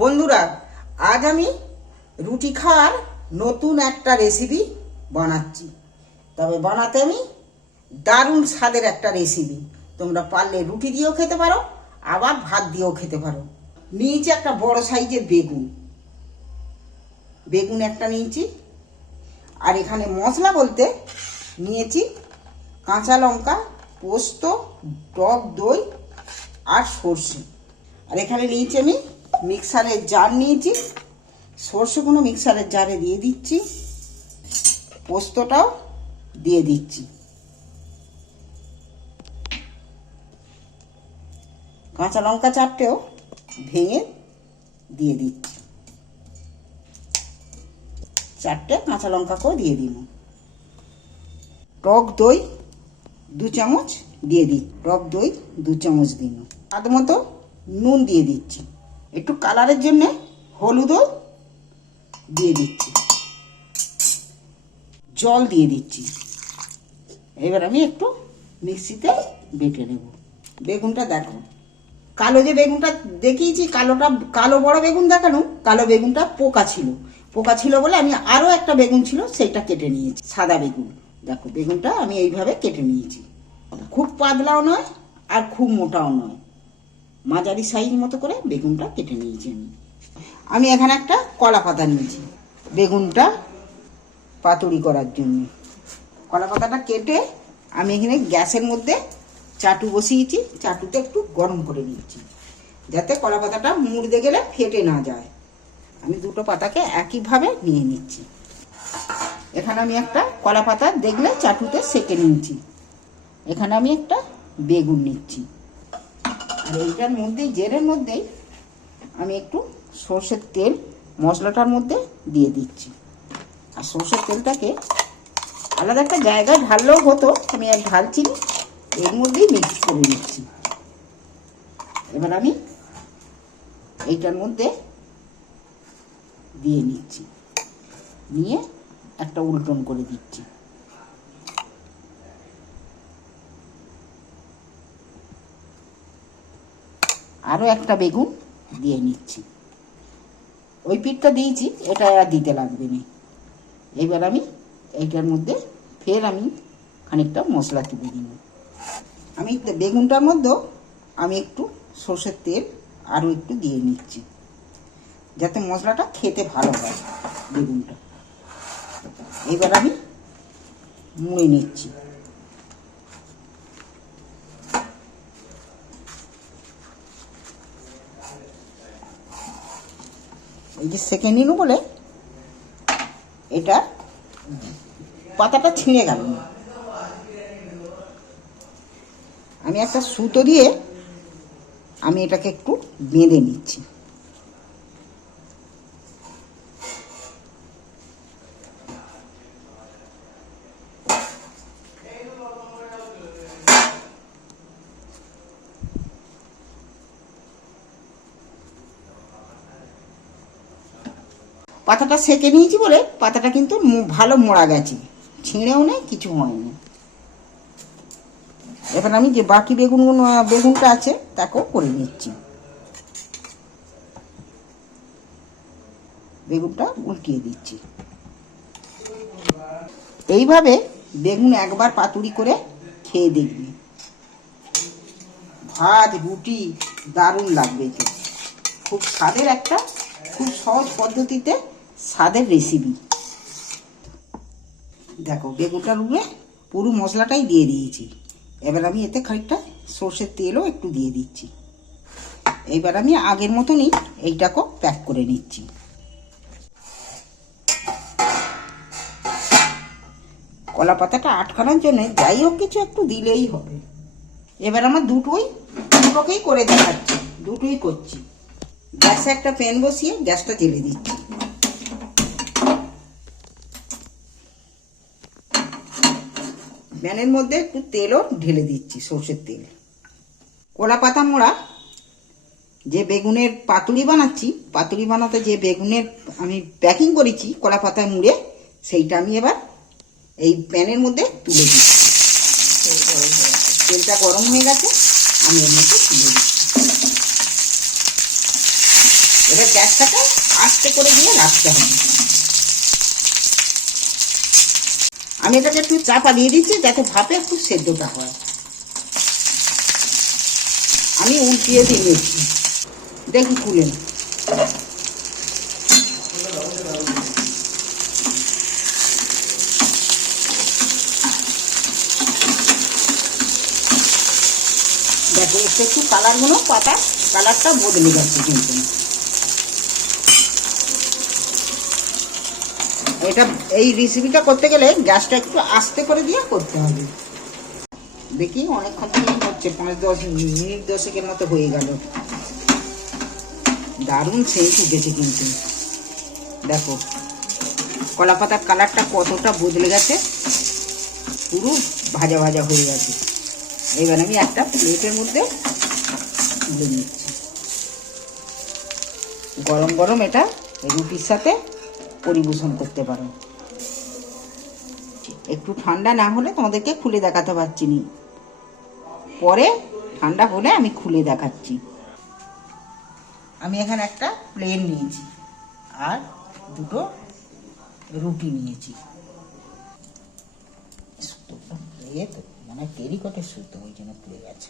বন্ধুরা, আজ আমি রুটি খাওয়ার নতুন একটা রেসিপি বানাচ্ছি। তবে বানাতে আমি দারুণ স্বাদের একটা রেসিপি তোমরা পারলে রুটি দিয়েও খেতে পারো, আবার ভাত দিয়েও খেতে পারো। নিয়েছি একটা বড় সাইজের বেগুন। বেগুন একটা নিয়েছি, আর এখানে মশলা বলতে নিয়েছি কাঁচা লঙ্কা, পোস্ত, টক দই আর সর্ষে। আর এখানে নিয়েছি আমি মিক্সারের জার নিয়েছি। সর্ষেগুলো মিক্সারের জারে দিয়ে দিচ্ছি। পোস্তটাও দিয়ে দিচ্ছি। কাঁচা লঙ্কা চারটেও ভেঙে দিয়ে দিচ্ছি। চারটে কাঁচা লঙ্কাকেও দিয়ে দিব টক দই দু চামচ দিয়ে দিই টক দই দু চামচ দিন স্বাদ মতো নুন দিয়ে দিচ্ছি। একটু কালারের জন্য হলুদও দিয়ে দিচ্ছি। জল দিয়ে দিচ্ছি। এবার আমি একটু মিক্সিতে বেটে নেব। বেগুনটা দেখো। কালো যে বেগুনটা দেখিয়েছি, কালোটা, কালো বড় বেগুন দেখানো, কালো বেগুনটা পোকা ছিল। পোকা ছিল বলে আমি আরও একটা বেগুন ছিল, সেইটা কেটে নিয়েছি, সাদা বেগুন। দেখো, বেগুনটা আমি এইভাবে কেটে নিয়েছি। খুব পাতলাও নয় আর খুব মোটাও নয়। মাঝারি সাইজ মতো করে বেগুনটা কেটে নিয়েছি আমি। আমি এখানে একটা কলা পাতা নিয়েছি, বেগুনটা পাতুরি করার জন্য। কলা পাতাটা কেটে আমি এখানে গ্যাসের মধ্যে চাটু বসিয়েছি চাটুতে একটু গরম করে নিয়েছি, যাতে কলা পাতাটা মুড়তে গেলে ফেটে না যায়। আমি দুটো পাতাকে একইভাবে নিয়ে নিচ্ছি। এখানে আমি একটা কলা পাতা দেখলে চাটুতে সেকে নিয়েছি। এখানে আমি একটা বেগুন নিচ্ছি। আর এইটার মধ্যেই জেরের মধ্যেই আমি একটু সর্ষের তেল, মশলাটার মধ্যে দিয়ে দিচ্ছি। আর সর্ষের তেলটাকে আলাদা একটা জায়গায় ঢাললেও হতো, আমি আর ঢালছি এর মধ্যেই মিক্স করে নিচ্ছি। এবার আমি এইটার মধ্যে দিয়ে নিচ্ছি। নিয়ে একটা উল্টন করে দিচ্ছি। আরও একটা বেগুন দিয়ে নিচ্ছি। ওই পিঠটা দিয়েছি, এটা আর দিতে লাগবে না। এবার আমি এইটার মধ্যে ফের আমি খানিকটা মশলা তুলে দিই আমি বেগুনটার মধ্যেও আমি একটু সর্ষের তেল আরও একটু দিয়ে নিচ্ছি, যাতে মশলাটা খেতে ভালো হয় বেগুনটা। এবার আমি মুড়ে নিচ্ছি। এই যে সেকেন্ড নিল বলে, এটা পাতাটা ছিঁড়ে গেল। আমি একটা সুতো দিয়ে আমি এটাকে একটু বেঁধে নিচ্ছি। পাতাটা সেকে নিয়েছি বলে পাতাটা কিন্তু ভালো মোড়া গেছে। ছিঁড়েও নেই, কিছু হয়নি। এবার আমি যে বাকি বেগুনগুলো বেগুনটা আছে, তাকেও করে নিচ্ছি। বেগুনটা উল্টিয়ে দিচ্ছি। এইভাবে বেগুন একবার পাতুরি করে খেয়ে দেখবি। ভাত, রুটি দারুণ লাগবে। খুব স্বাদের একটা, খুব সহজ পদ্ধতিতে স্বাদের রেসিপি দেখো বেগুনটার উপরে পুরো মশলাটাই দিয়ে দিয়েছি। এবার আমি এতে খানিকটা সর্ষের তেলও একটু দিয়ে দিচ্ছি। এইবার আমি আগের মতনই এইটাকেও প্যাক করে নিচ্ছি। কলা পাতাটা আটকানোর জন্য যাই হোক কিছু একটু দিলেই হবে। এবার আমার দুটোই, দুটোকেই করে দেখাচ্ছি, দুটোই করছি। গ্যাসে একটা প্যান বসিয়ে গ্যাসটা জেলে দিচ্ছি। প্যানের মধ্যে একটু তেলও ঢেলে দিচ্ছি, সর্ষের তেল। কলা পাতা মোড়া, যে বেগুনের পাতুরি বানাচ্ছি পাতুরি বানাতে যে বেগুনের আমি প্যাকিং করেছি কলা পাতায় মুড়ে, সেইটা আমি এবার এই প্যানের মধ্যে তুলে দিচ্ছি। তেলটা গরম হয়ে গেছে, আমি এর মধ্যে তুলে দিচ্ছি। এবার গ্যাসটাকে আস্তে করে দিয়ে রাখতে হবে। আমি এটাকে একটু চাপা দিয়ে দিচ্ছি যাতে ভাপে একটু সেদ্ধটা হয়। আমি উল্টিয়ে দিয়ে নিচ্ছি। দেখি খুলে। দেখো একটু একটু কালারগুলো পাতা কালারটা বদলে যাচ্ছে কিন্তু। এটা এই রেসিপিটা করতে গেলে গ্যাসটা একটু আস্তে করে দিয়ে করতে হবে। দেখি অনেকক্ষণ থেকে হচ্ছে পাঁচ দশ মিনিট দশেকের মতো হয়ে গেল। দারুণ সেন্ট উঠেছে কিন্তু। দেখো কলা পাতার কালারটা কতটা বদলে গেছে, পুরো ভাজা ভাজা হয়ে গেছে। এবার আমি একটা প্লেটের মধ্যে তুলে নিচ্ছি। গরম গরম এটা রুটির সাথে পরিবেশন করতে পারো। একটু ঠান্ডা না হলে তোমাদেরকে খুলে দেখাতে পারছি নি। পরে ঠান্ডা হলে আমি খুলে দেখাচ্ছি। আমি এখানে একটা প্লেন নিয়েছি আর দুটো রুটি নিয়েছি। মানে টেরিকটের সুতো ওই জন্য পুড়ে গেছে।